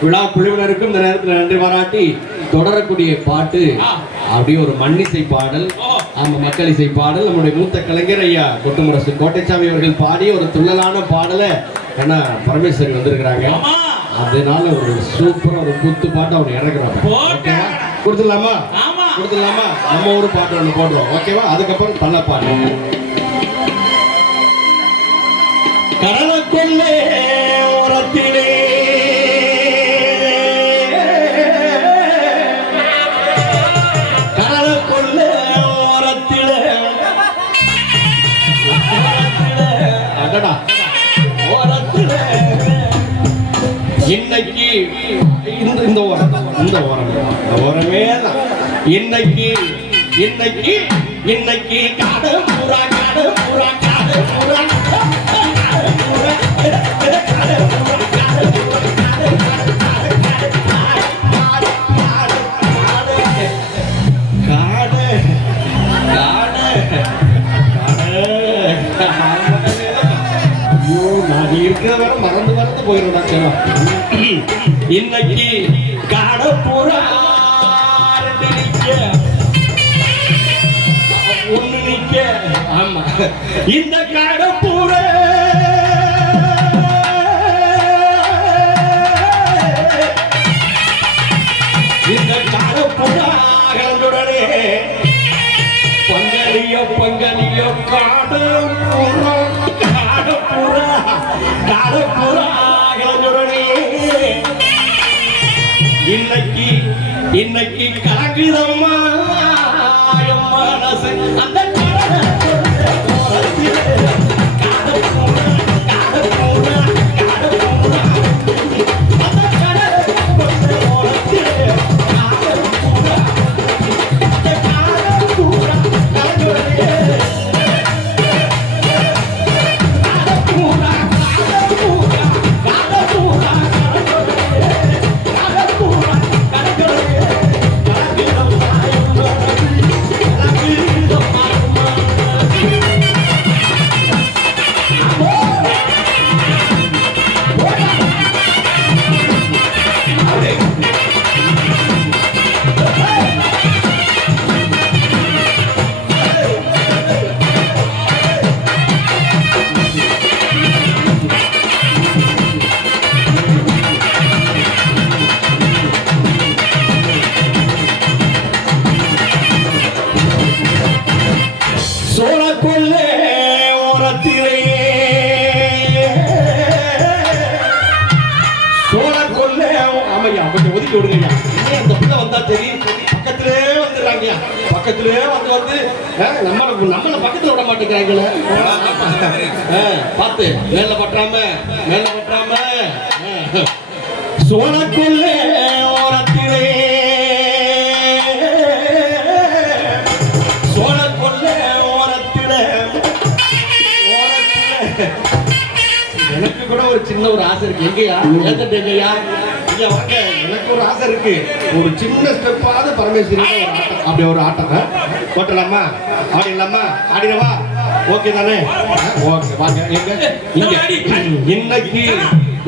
விழா குழுவினருக்கும் இந்த நேரத்தில் நன்றி பாராட்டி தொடரக்கூடிய பாட்டு அப்படியே ஒரு மண்ணிசை பாடல், அந்த மக்கள் இசை பாடல். நம்முடைய மூத்த கலைஞர் ஐயா கொட்டுமுரசு கோட்டைச்சாமி அவர்கள் பாடிய ஒரு துள்ளலான பாடலை ஏன்னா பரமேஸ்வரி வந்திருக்கிறாங்க. அதனால ஒரு சூப்பரா ஒரு குத்து பாட்டு அவங்க இறக்குறாங்க. கொடுத்துடலாமா? கொடுத்துடலாமா? நம்ம ஒரு பாட்டு ஒன்று போடுறோம், ஓகேவா? அதுக்கப்புறம் பல்ல பாட்டு. கடலுக்குள்ளே ஓரத்திலே இன்னைக்கு இந்த ஓரமே தான் இன்னைக்கு இன்னைக்கு இன்னைக்கு காடு பூரா காடு பூரா காடு பூரா மறந்து மறந்து போயிடும். இன்னைக்கு காடப்புறா ஒண்ணு நிக்க. ஆமா, இந்த காடப்புற இந்த காடப்புறா கலந்துடனே பங்கலியோ பங்கலியோ காடப்புறா காடப்புறா காடப்புறா கலந்துடனே இன்னைக்கு இன்னைக்கு கலங்குதம்மா மனசு அந்த பக்கத்திலே வந்து வந்து நம்மள பக்கத்துல விட மாட்டேங்கிறாங்களே. பார்த்து மேல பற்றாம மேல பற்றாம சோழக்குள்ளே ஓரத்திலே சோழக்குள்ளே ஓரத்திலே ஓரத்திலே எனக்கு கூட ஒரு சின்ன ஒரு ஆசை இருக்கு. எங்கயா ஏத்தட்டேங்கய்யா வாங்க, எனக்கு ஒரு ஆசை இருக்கு. ஒரு சின்ன ஸ்டெப்பாவது பரமேஸ்வரி அப்படி ஒரு ஆட்டம் போட்டலாமா? ஆடிடலாமா? ஆடிடவா? ஓகே தானே? ஓகே வாங்க. இன்னைக்கு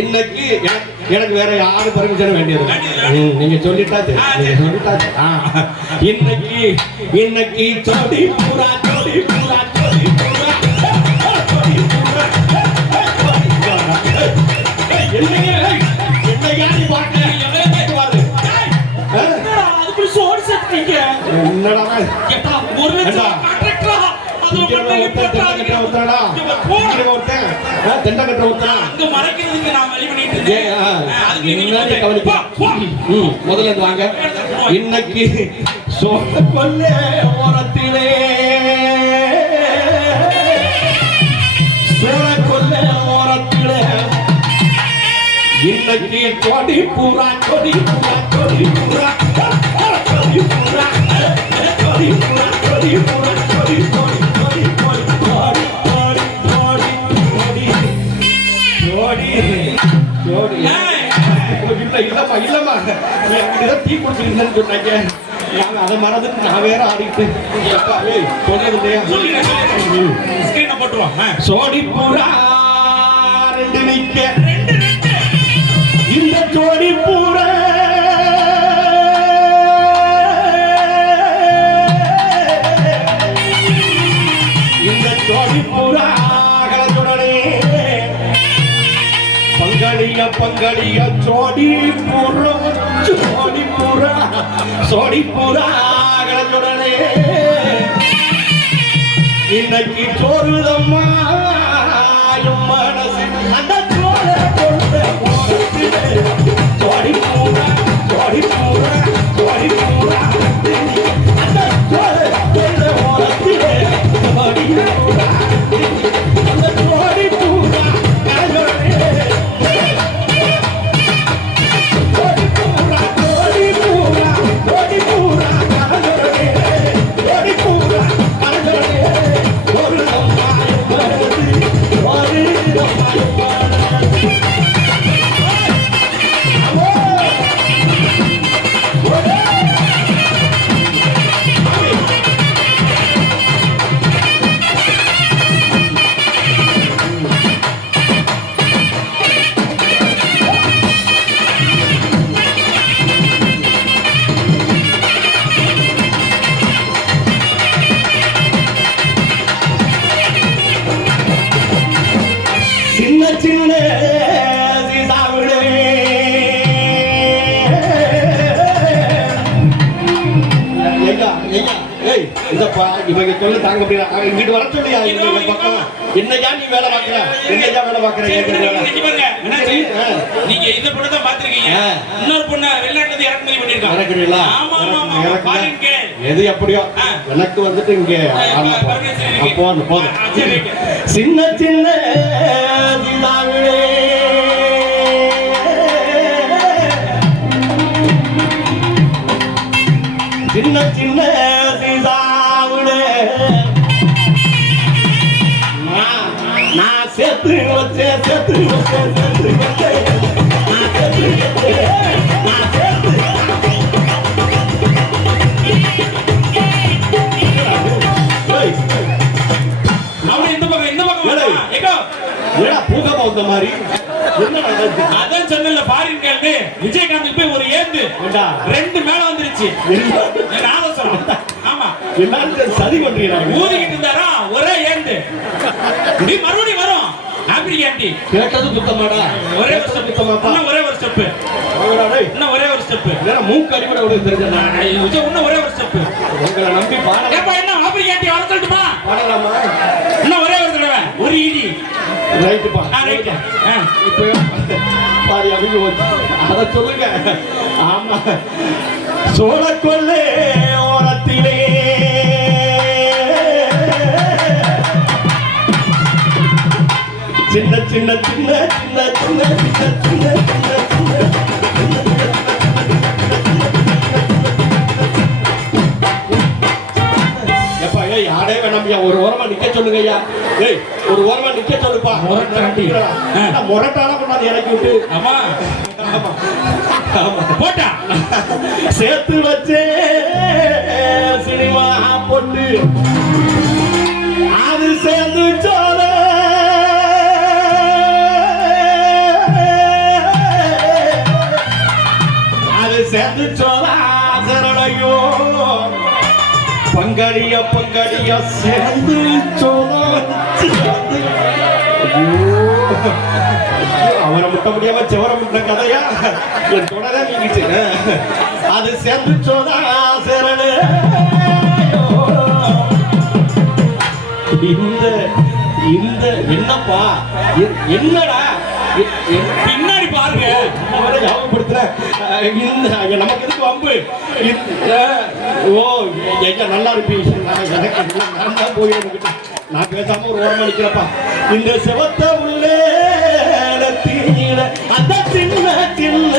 இன்னைக்கு எனக்கு வேற யாரும் பர்மிஷன் வேண்டியது நீங்க சொல்லிட்டாச்சு, நீங்க சொல்லிட்டாச்சு. இன்னைக்கு இன்னைக்கு சோடி பூரா சோடி பூரா சோடி பூரா என்னங்க என்னையாடி பாக்க என்னடா கேட்டா ஒரு லட்சம் கான்ட்ராக்டரா அது ஒருத்தடா தெண்ட கட்ட ஒருத்தடா அங்க மறைக்கிறதுக்கு நான் வழி பண்ணிட்டு இருக்கேன். அதுக்கு நீங்க கவனிப்பா. முதல்ல வாங்க. இன்னைக்கு சோத்த கொல்லே ஓரத்திலே சோர கொல்லே ஓரத்திலே இன்னைக்கு கொடி பூரா கொடி பூரா கொடி பூரா கொடி பூரா கொடி பூரா கொடி பூரா கொடி கொடி கொடி கொடி கொடி கொடி கொடி கொடி இல்லப்பா இல்லம்மா இதான் டீ குடிச்சிருந்தேன்னு சொன்னாங்க. நாங்க அதை மறந்துட்டு நான் வேற ஆடிட்டு சோடி பூரா ரெண்டு நிக்க இந்த ஜோடி பூ பங்களிய சோடி பூரா கலந்துடனே இன்னைக்கு சோறுதம்மா மனசு அந்த சோழ கொண்டு சோடி பூரா அந்த சோழ கொண்டு ஓரத்திலே சோடி பூரா அந்த சோடி பூரா கலந்துடனே சின்ன சீசாவிடே இவங்க சொல்ல தாங்க முடியல இங்கிட்டு வர சொல்லியா பக்கம் என்னையா நீ வேலை பாக்குற என்னையா வேலை பாக்குற நீங்க இந்த பொண்ணு தான் பாத்துருக்கீங்க இன்னொரு பொண்ணு வெளிநாட்டுல இறக்குமதி பண்ணிருக்காங்க எது எப்படியோ எனக்கு வந்துட்டு இங்க போதும் சின்ன சின்ன சின்ன சின்ன சீசாவுடே நான் சேர்த்து வச்சேன் பூகா மாதிரி அதான் சொன்னல ஃபாரின் கேள்வி விஜயகாந்த் போய் ஒரு ஏந்து ரெண்டு மேல வந்துருச்சு ஆமா சதி பண்றீங்க ஊதிக்கிட்டு இருந்தாரா ஒரே ஏந்து மறுபடியும் வரும் ஆப்பிரிக்காண்டி கேட்டது புத்தமாடா ஒரே ஒரு ஸ்டெப் இன்னும் ஒரே ஒரு ஸ்டெப் இன்னும் ஒரே ஒரு ஸ்டெப் மூக்கு அடிப்படை உங்களுக்கு தெரிஞ்சா இன்னும் ஒரே ஒரு ஸ்டெப் உங்களை நம்பி பாடலாம் என்ன ஆப்பிரிக்காண்டி வர சொல்லட்டுமா பாடலாமா இன்னும் ஒரே ஒரு தடவை ஒரு இடி ரைட்டுப்பா ரைட் இப்போ பாதி அடிக்க போச்சு அதை சொல்லுங்க ஆமா சோழ கொள்ளே ஓரத்திலே சின்ன சின்ன சின்ன சின்ன சின்ன சின்ன சின்ன சின்ன எப்பா யாரே வேணாம்யா ஒரு ஓரமா நிக்க சொல்லுங்க ஐயா ஏய் ஒரு ஓரமா நிக்க சொல்லுப்பா முரட்டால கொண்டாந்து இறக்கி விட்டு ஆமா போட்டா சேர்த்து வச்சே சினிமா போட்டு அது சேர்ந்து சோழ அது சேர்ந்து சோழ சரணையோ பங்கடிய சேர்ந்து சோழ அவரை முட்ட முடியாம செவர முட்ட கதையா என் தொடர நீங்கிச்சு அது சேர்ந்து சோழா சரணு இந்த என்னப்பா என்னடா பின்னாடி பாருங்க ஞாபகப்படுத்துற நமக்கு எதுக்கு வம்பு ஓ எங்க நல்லா இருப்பீங்க எனக்கு நான் தான் போய் நான் பேசாம ஒரு ஓரமா நிக்கிறப்பா இந்த செவத்த உள்ளே தீர அந்த சின்ன சின்ன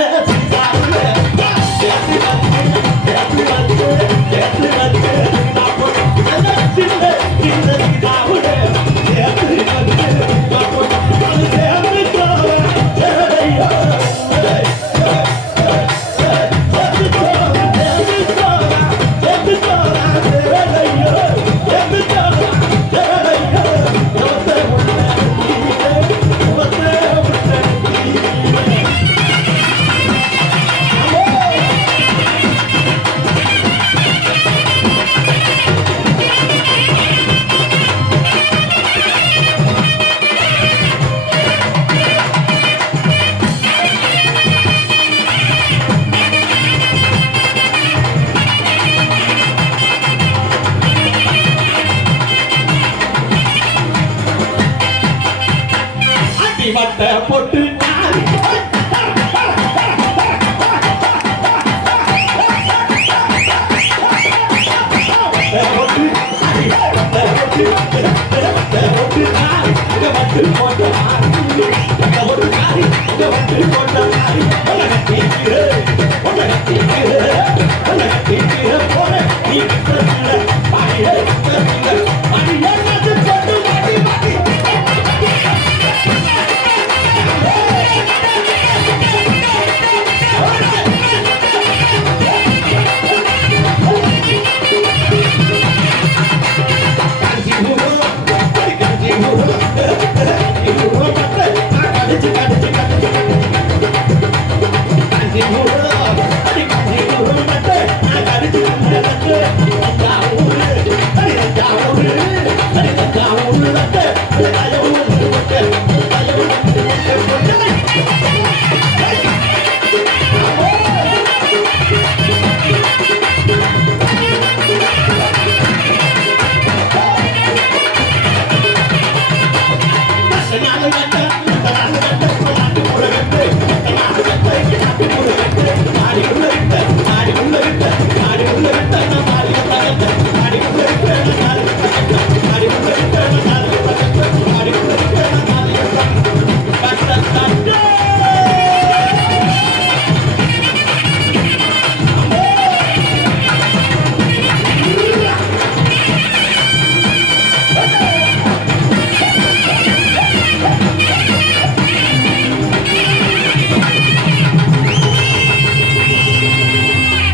சட்டை போட்டு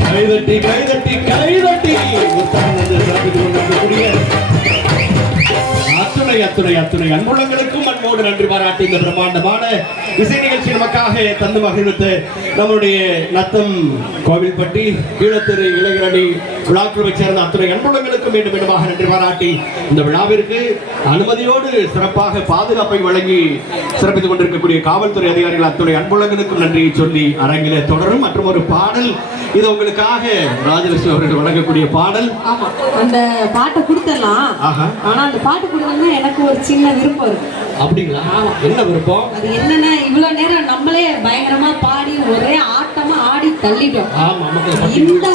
கைதட்டி கைதட்டி கைதட்டி அத்துணை அத்துணை அத்துணை அன்புள்ளங்களுக்கும் அன்போடு நன்றி பாராட்டி இந்த பிரம்மாண்டமான இசை நிகழ்ச்சி நமக்காக தந்து மகிழ்வித்து நம்முடைய நத்தம் கோவில்பட்டி கீழத்தெரு இளைஞரணி விழாக்குழுவை சேர்ந்த அத்துணை அன்புள்ளங்களுக்கும் மீண்டும் மீண்டுமாக நன்றி பாராட்டி இந்த விழாவிற்கு அனுமதியோடு சிறப்பாக பாதுகாப்பை வழங்கி சிறப்பித்துக் கொண்டிருக்கக்கூடிய காவல்துறை அதிகாரிகள் அத்துணை அன்புள்ளங்களுக்கும் நன்றியை சொல்லி அரங்கிலே தொடரும் மற்றும் ஒரு பாடல் இது உங்களுக்காக ராஜலட்சுமி அவர்கள் வழங்கக்கூடிய பாடல். ஆமா, அந்த பாட்டை கொடுத்துடலாம். ஆனா அந்த பாட்டு கொடுக்கணும்னா எனக்கு ஒரு சின்ன விருப்பம் இருக்கு. அப்படிங்களா? என்ன விருப்பம்? அது என்னன்னா, இவ்வளவு நேரம் நம்மளே பயங்கரமா பாடி ஒரே ஆட்டமா ஆடி தள்ளிட்டோம். ஆமா, இந்த